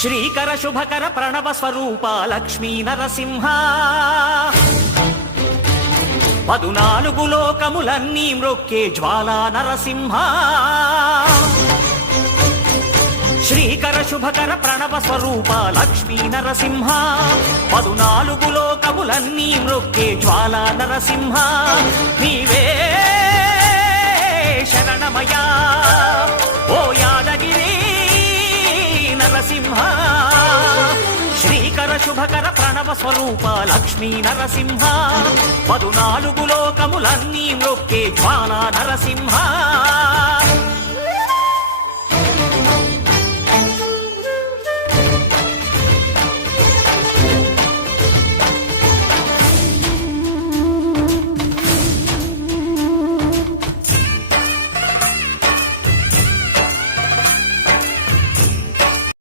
శ్రీకర శుభకర ప్రణవ స్వరూప లక్ష్మీ నరసింహ 14 లోకములన్నీ మ్రొక్కే జ్వాలా నరసింహ శ్రీకర శుభకర ప్రణవ స్వరూప లక్ష్మీ నరసింహ 14 లోకములన్నీ మ్రొక్కే జ్వాలా నరసింహ నీవే శరణమయా ఓ యాదగిరి నరసింహ శ్రీకర శుభకర ప్రణవ స్వరూప లక్ష్మీ నరసింహ 14 లోకములన్నీ మ్రొక్కే జ్వాలా నరసింహ